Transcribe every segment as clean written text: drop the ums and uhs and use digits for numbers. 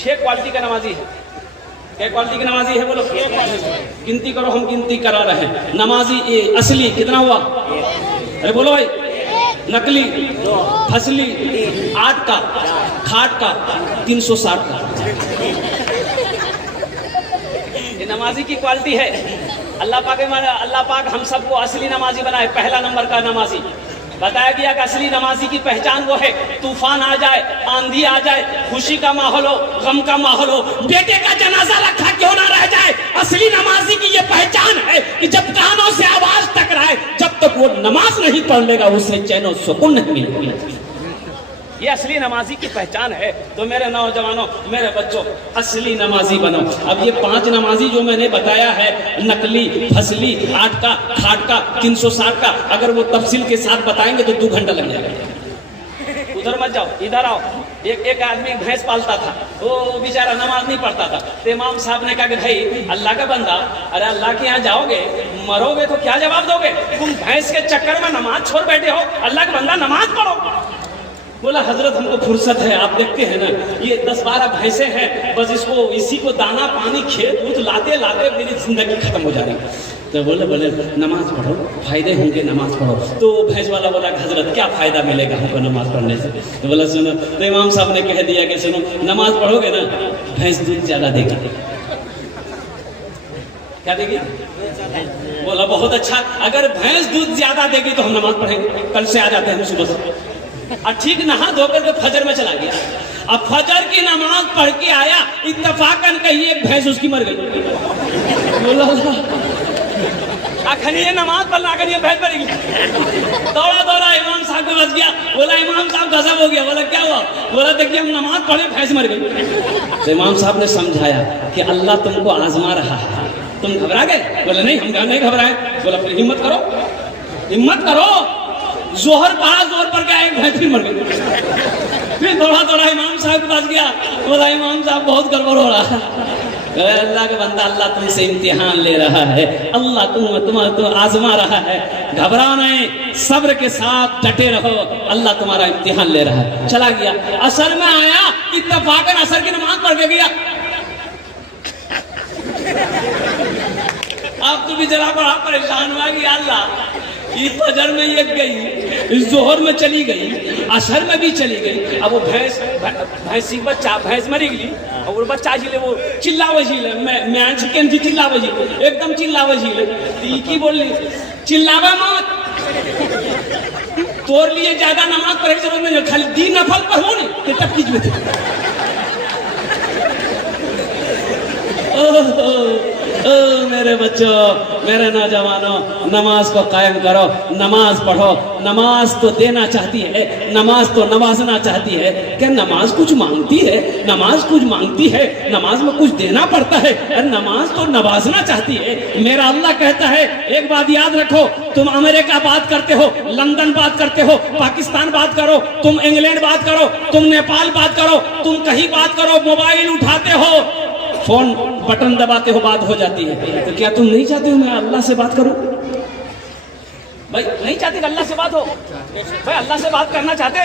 6 quality का नमाजी है। क्या क्वालिटी की नमाजी है बोलो? गिनती करो, हम गिनती करा रहे हैं। नमाजी ए असली कितना हुआ? अरे बोलो भाई। नकली, फसली, 8 का, खाट का, 360 का। ये नमाजी की क्वालिटी है। अल्लाह पाक हम सबको असली नमाजी बनाए। पहला नंबर का नमाजी बताया गया कि असली नमाजी की पहचान वो है, तूफान आ जाए, आंधी आ जाए, खुशी का माहौल हो, गम का माहौल हो, बेटे का जनाजा रखा क्यों ना रह जाए, असली नमाजी की ये पहचान है कि जब कानों से आवाज टकराए, जब तक वो नमाज नहीं पढ़ लेगा उसे चैन और सुकून नहीं मिलेगा। ये असली नमाजी की पहचान है। तो मेरे नौजवानों, मेरे बच्चों, असली नमाजी बनो। अब ये 5 नमाजी जो मैंने बताया है, नकली, फसली, 8 का, खाट का, 360 का, अगर वो तफसील के साथ बताएंगे तो 2 घंटा लग जाएगा। उधर मत जाओ, इधर आओ। एक आदमी भैंस पालता था, वो बेचारा नमाज नहीं पढ़ता था। तो इमाम साहब ने कहा कि भाई अल्लाह का बंदा, अरे अल्लाह के यहाँ जाओगे, मरोगे तो क्या जवाब दोगे? तुम भैंस के चक्कर में नमाज छोड़ बैठे हो, अल्लाह का बंदा नमाज पढ़ो। बोला हजरत हमको फुर्सत है, आप देखते हैं ना ये 10-12 भैंसे हैं, बस इसी को दाना पानी खेत दूध लाते लाते मेरी जिंदगी खत्म हो जाएगी। तो बोले नमाज पढ़ो, फायदे होंगे, नमाज पढ़ो। तो भैंस वाला बोला हजरत क्या फायदा मिलेगा हमको नमाज पढ़ने से? तो बोला सुनो, तो इमाम साहब ने कह दिया कि सुनो, नमाज पढ़ोगे ना भैंस दूध ज्यादा देगी। क्या देगी? बोला बहुत अच्छा, अगर भैंस दूध ज्यादा देगी तो हम नमाज पढ़ेंगे, कल से आ जाते हैं हम सुबह से। और ठीक नहा धोकर के फजर में चला गया। अब फजर की नमाज पढ़ के आया, इत्तफाकन कहीं एक भैंस उसकी मर गई। बोला अखनी ये नमाज पढ़ना, अगर ये भैंस मर गई। दौड़ा इमाम साहब को बच गया। बोला इमाम साहब गजब हो गया। बोला क्या हुआ? बोला देखिए हम नमाज पढ़े, भैंस मर गई। तो इमाम साहब ने समझाया कि अल्लाह तुमको आजमा रहा है, तुम घबरा गए? बोले नहीं हम नहीं घबराए। बोला फिर हिम्मत करो। जोहर पढ़ा, जोहर पढ़ के एक भैंस मर गई। फिर दौड़ा इमाम साहब के पास गया। बोला इमाम साहब बहुत गड़बड़ हो रहा है। अल्लाह के बंदा, अल्लाह तुमसे इम्तिहान ले रहा है, अल्लाह तुम्हें आजमा रहा है, घबराओ नहीं, सब्र के साथ डटे रहो, अल्लाह तुम्हारा इम्तिहान ले रहा है। चला गया, असर में आया, इत्तफाकन असर की नमाज पढ़ के गया। अब तो बेचारा बड़ा परेशान हुआ कि अल्लाह इस फजर में ये गई, इस जोहर में चली गई, असर में भी चली गई। अब वो भैंस मरी गई और वो बच्चा झीले, वो चिल्लावे झीले, मैं चिकन जी चिल्लावे झीले, एकदम चिल्लावे झीले। की बोल चिल्लावे मत, तोर लिए ज्यादा नमाज पढ़े की जरूरत नहीं, खाली 3 नफल पढ़ो नहीं कि तब कीजिए। मेरे बच्चों, मेरे नौजवानों, नमाज को कायम करो, नमाज पढ़ो। नमाज तो देना चाहती है, नमाज तो नवाजना चाहती है। क्या नमाज कुछ मांगती है? नमाज कुछ मांगती है, नमाज में कुछ देना पड़ता है। नमाज तो नवाजना चाहती है। मेरा अल्लाह कहता है, एक बात याद रखो, तुम अमेरिका बात करते हो, लंदन बात करते हो, पाकिस्तान बात करो, तुम इंग्लैंड बात करो, तुम नेपाल बात करो, तुम कहीं बात करो, मोबाइल उठाते हो, फोन बटन दबाते हो, बात हो जाती है। तो क्या तुम नहीं चाहते हो मैं अल्लाह से बात करूं? भाई नहीं चाहते कि अल्लाह से बात हो? भाई अल्लाह से बात करना चाहते?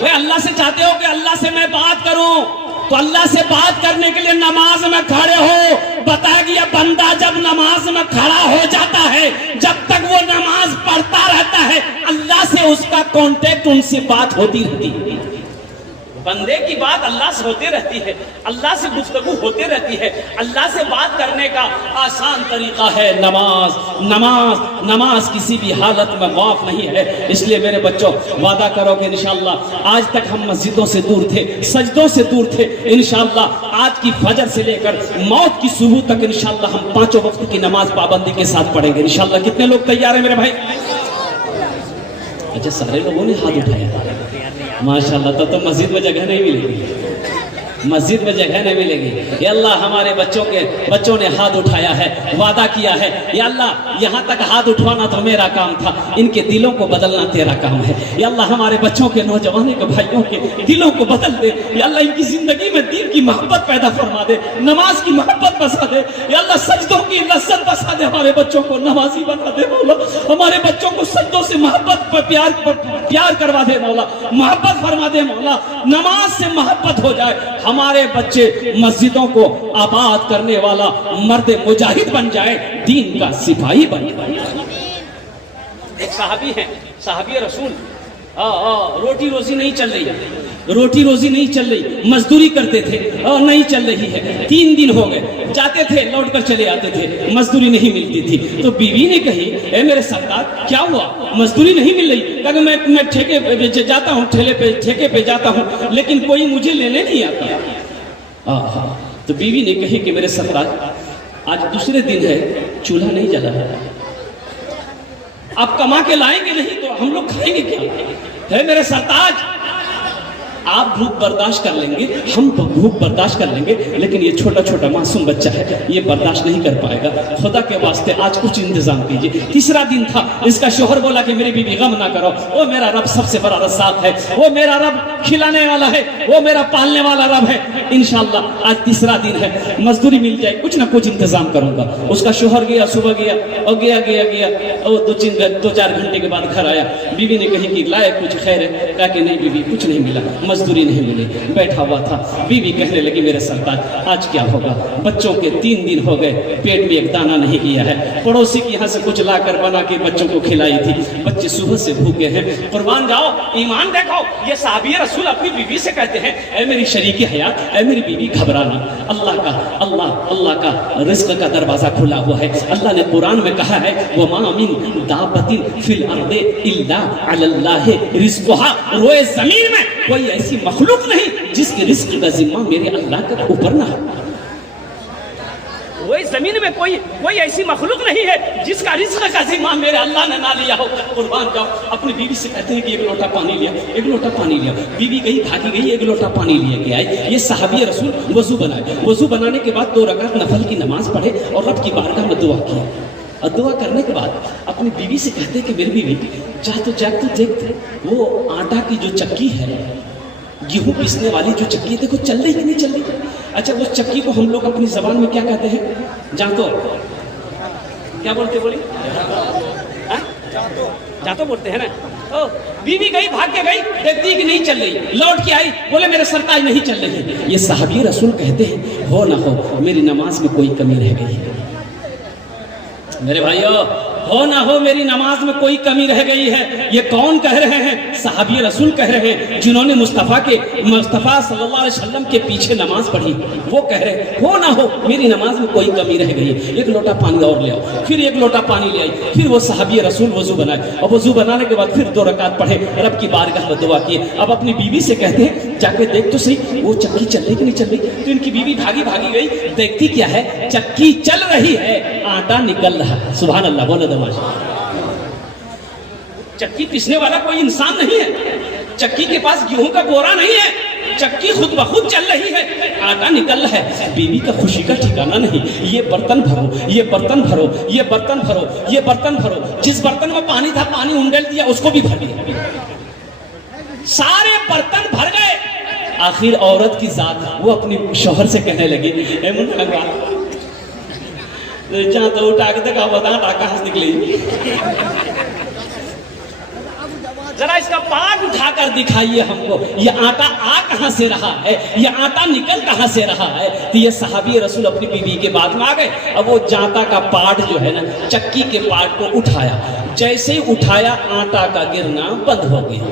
भाई अल्लाह से चाहते हो कि अल्लाह से मैं बात करूं? तो अल्लाह से बात करने के लिए नमाज में खड़े हो। बताया गया बंदा जब नमाज में खड़ा हो जाता है, जब तक वो नमाज पढ़ता रहता है, अल्लाह से उसका कांटेक्ट, उनसे बात होती रहती है। बंदे की बात अल्लाह से होती रहती है, अल्लाह से गुफ्तगू होती रहती है। अल्लाह से बात करने का आसान तरीका है नमाज। नमाज किसी भी हालत में माफ नहीं है। इसलिए मेरे बच्चों, वादा करो कि इंशाअल्लाह, आज तक हम मस्जिदों से दूर थे, सजदों से दूर थे, इंशाअल्लाह आज की फजर से लेकर मौत की सुबह तक इंशाअल्लाह हम 5 वक्त की नमाज पाबंदी के साथ पढ़ेंगे इंशाअल्लाह। कितने लोग तैयार हैं मेरे भाई? अच्छा, सारे लोगों ने हाथ उठाया, माशाल्लाह। तो मस्जिद में जगह नहीं मिलेगी, मस्जिद में जगह नहीं मिलेगी। या अल्लाह, हमारे बच्चों ने हाथ उठाया है, वादा किया है। या अल्लाह, यहाँ तक हाथ उठवाना तो मेरा काम था, इनके दिलों को बदलना तेरा काम है। या अल्लाह, हमारे बच्चों के, नौजवानों के, भाइयों के दिलों को बदल दे। या अल्लाह, इनकी जिंदगी में दीन की मोहब्बत पैदा फरमा दे, नमाज की मोहब्बत बसा दे। या अल्लाह, सजदों की लज्जत बसा दे, हमारे बच्चों को नमाजी बना दे मौला। हमारे बच्चों को सजदों से मोहब्बत पर प्यार करवा दे मौला, मोहब्बत फरमा दे मौला। नमाज से मोहब्बत हो जाए, हमारे बच्चे मस्जिदों को आबाद करने वाला मर्द मुजाहिद बन जाए, दीन का सिपाही बन जाए। एक साहबी है, साहबी रसूल, रोटी रोजी नहीं चल रही, रोटी रोजी नहीं चल रही, मजदूरी करते थे और नहीं चल रही है। 3 दिन हो गए, जाते थे लौट कर चले आते थे, मजदूरी नहीं मिलती थी। तो बीवी ने कही, ए मेरे सरदार क्या हुआ, मजदूरी नहीं मिल रही? कहा मैं ठेके पे जाता हूँ, ठेके पे जाता हूँ, लेकिन कोई मुझे लेने नहीं आता। तो बीवी ने कही कि मेरे सरदार आज दूसरे दिन है, चूल्हा नहीं जला है, आप कमा के लाएंगे नहीं तो हम लोग खाएंगे क्या? है मेरे सरताज, आप भूख बर्दाश्त कर लेंगे, हम भूख बर्दाश्त कर लेंगे, लेकिन ये छोटा छोटा मासूम बच्चा है, ये बर्दाश्त नहीं कर पाएगा। खुदा के वास्ते आज कुछ इंतजाम कीजिए। तीसरा दिन था, इसका शोहर बोला कि मेरी बीवी गम ना करो, वो मेरा रब सबसे बड़ा रज़्ज़ाक़ है, वो मेरा रब खिलाने वाला है, वो मेरा पालने वाला रब है। इंशाअल्लाह आज तीसरा दिन है, मजदूरी मिल जाए, कुछ ना कुछ इंतजाम करूंगा। उसका शोहर गया, सुबह गया और गया और 2-4 घंटे के बाद घर आया। बीवी ने कही कि लाए कुछ खैर है? कहा कि नहीं बीवी, कुछ नहीं मिला, मजदूरी नहीं मिली। बैठा हुआ था, बीवी कहने लगी मेरे सरताज आज क्या होगा, बच्चों के 3 दिन हो गए, पेट में एक दाना नहीं गया है, पड़ोसी के यहाँ से कुछ लाकर बना के बच्चों को खिलाई थी, बच्चे सुबह से भूखे हैं। कुर्बान जाओ, ईमान देखो, ये साहबी रसूल अपनी बीवी से कहते हैं, ऐ मेरी शरीके हयात, ऐ मेरी बीवी घबराना, अल्लाह का रिज़्क़ का दरवाजा खुला हुआ है। अल्लाह ने कुरान में कहा है, वमा मिन दाब्बतिन फिल अर्दि इल्ला अलल्लाहि रिज़्क़ुहा, रोए ज़मीन में कोई ऐसी मखलूक नहीं जिसके रिज़्क़ का जिम्मा मेरे अल्लाह के ऊपर ना हो। वही जमीन में कोई ऐसी मखलूक नहीं है जिसका रिज़्क़ का जिम्मा मेरे अल्लाह ने ना लिया हो। कुर्बान जाओ, अपनी बीवी से कहते हैं कि एक लोटा पानी लिया, एक लोटा पानी लिया। बीवी गई, भागी गई, एक लोटा पानी लिए के आई। ये सहाबी रसूल वजू बनाए, वजू बनाने के बाद 2 रकात नफल की नमाज पढ़े और रब की बारगाह में दुआ की। और दुआ करने के बाद अपनी बीवी से कहते हैं कि मेरी बीवी जा तो देख, वो आटा की जो चक्की है, गेहूं पीसने वाली जो चक्की है, देखो चल रही कि नहीं चल रही? अच्छा, उस चक्की को हम लोग अपनी जबान में क्या कहते हैं? जातो, क्या बोलते बोली? जातो बोलते हैं ना। बीवी गई, भाग के गई, देखती कि नहीं चल रही, लौट के आई, बोले मेरे सरताज नहीं चल रही। ये साहबी रसूल कहते हैं, हो ना हो मेरी नमाज में कोई कमी रह गई है। मेरे भाइयों, हो ना हो मेरी नमाज में कोई कमी रह गई है। ये कौन कह रहे हैं? साहबी रसूल कह रहे हैं, जिन्होंने मुस्तफ़ा सल्लल्लाहु अलैहि वसल्लम के पीछे नमाज पढ़ी। वो कह रहे हैं, हो ना हो मेरी नमाज में कोई कमी रह गई है, एक लोटा पानी और ले आओ। फिर एक लोटा पानी ले आई। फिर वो साहबी रसूल वजू बनाए और वजू बनाने के बाद फिर 2 रकात पढ़े, रब की बारगाह में दुआ किए। अब अपनी बीवी से कहते हैं, जाके देख तो सही वो चक्की चल रही कि नहीं चल रही। तो इनकी बीवी भागी गई, देखती क्या है, चक्की चल रही है, आटा निकल रहा है। सुभान अल्लाह, बोलो दमाश। चक्की पीसने वाला कोई इंसान नहीं है, चक्की के पास गेहूं का बोरा नहीं है, चक्की खुद ब खुद चल रही है, आटा निकल रहा है। बीवी का खुशी का ठिकाना नहीं। ये बर्तन भरो, ये बर्तन भरो, ये बर्तन भरो, ये बर्तन भरो। जिस बर्तन में पानी था, पानी उंडेल दिया, उसको भी भर दिया। सारे बर्तन भर गए। आखिर औरत की जात, वो अपनी शौहर से कहने लगी, ए मुन्ना जहाँ तो उठा के देखा बता कहाँ से निकली, जरा इसका पार्ट उठाकर दिखाइए हमको, ये आटा आ कहां से रहा है, ये आटा निकल कहां से रहा है। तो ये सहाबी रसूल अपनी बीवी के बाद में आ गए। अब वो जाता का पार्ट जो है ना, चक्की के पार्ट को उठाया, जैसे ही उठाया आटा का गिरना बंद हो गया।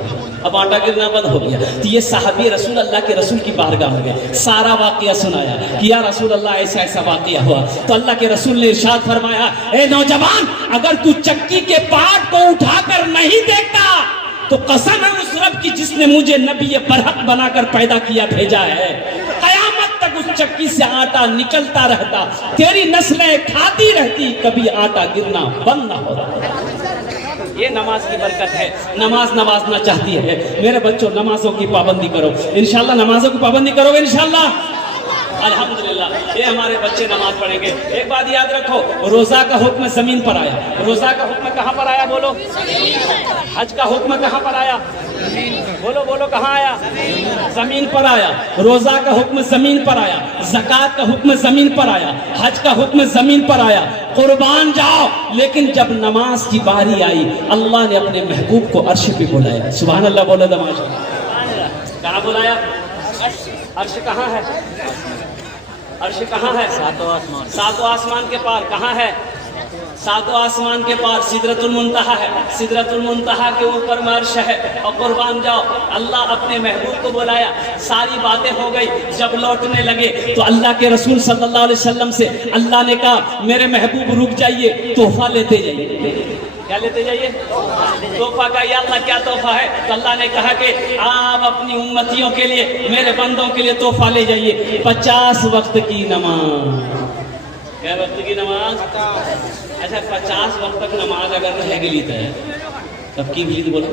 अब आटा गिरना बंद हो गया। तो ये सहाबी रसूल अल्लाह के रसूल की बारगाह में गए, सारा वाकया सुनाया कि या रसूल अल्लाह ऐसा ऐसा वाकया हुआ। तो अल्लाह के रसूल ने इरशाद फरमाया, ए नौजवान, अगर तू चक्की के पार्ट को उठाकर नहीं देखता तो कसम है उस रब की जिसने मुझे नबी बरहक बनाकर पैदा किया भेजा है, कयामत तक उस चक्की से आटा निकलता रहता, तेरी नस्लें खाती रहती, कभी आटा गिरना बंद ना होता। ये नमाज की बरकत है। नमाज नवाजना चाहती है। मेरे बच्चों, नमाजों की पाबंदी करो, इंशाल्लाह नमाजों की पाबंदी करोगे इंशाल्लाह। अल्हम्दुलिल्लाह, ये हमारे बच्चे नमाज पढ़ेंगे। एक बात याद रखो, रोजा का हुक्म जमीन पर आया। रोजा का हुक्म कहाँ पर आया? बोलो। हज का हुक्म कहाँ पर आया? बोलो बोलो, कहाँ आया? जमीन पर आया। रोजा का हुक्म जमीन पर आया, ज़कात का हुक्म जमीन पर आया, हज का हुक्म जमीन पर आया। कुर्बान जाओ। लेकिन जब नमाज की बारी आई, अल्लाह ने अपने महबूब को अर्श पे बुलाया। सुभान अल्लाह, बोलो दमाश। कहाँ बुलाया? अर्श कहाँ है? अर्श कहाँ है? सातों आसमान। सातों आसमान के पार कहाँ है? सातों आसमान के पार सिदरतुल मुंतहा है। सिदरतुल मुंतहा के ऊपर में अर्श है। और कुर्बान जाओ, अल्लाह अपने महबूब को बुलाया, सारी बातें हो गई। जब लौटने लगे तो अल्लाह के रसूल सल्लल्लाहु अलैहि वसल्लम से अल्लाह ने कहा, मेरे महबूब रुक जाइए, तोहफा लेते जाइए। क्या लेते जाइए? तोहफा का। या अल्लाह क्या तोहफा है? तो अल्लाह ने कहा कि आप अपनी उम्मतियों के लिए, मेरे बंदों के लिए तोहफा ले जाइए, 50 वक्त की नमाज। क्या वक्त की नमाज? अच्छा, 50 वक्त तक नमाज अगर रह गई तो तब की गली बोलो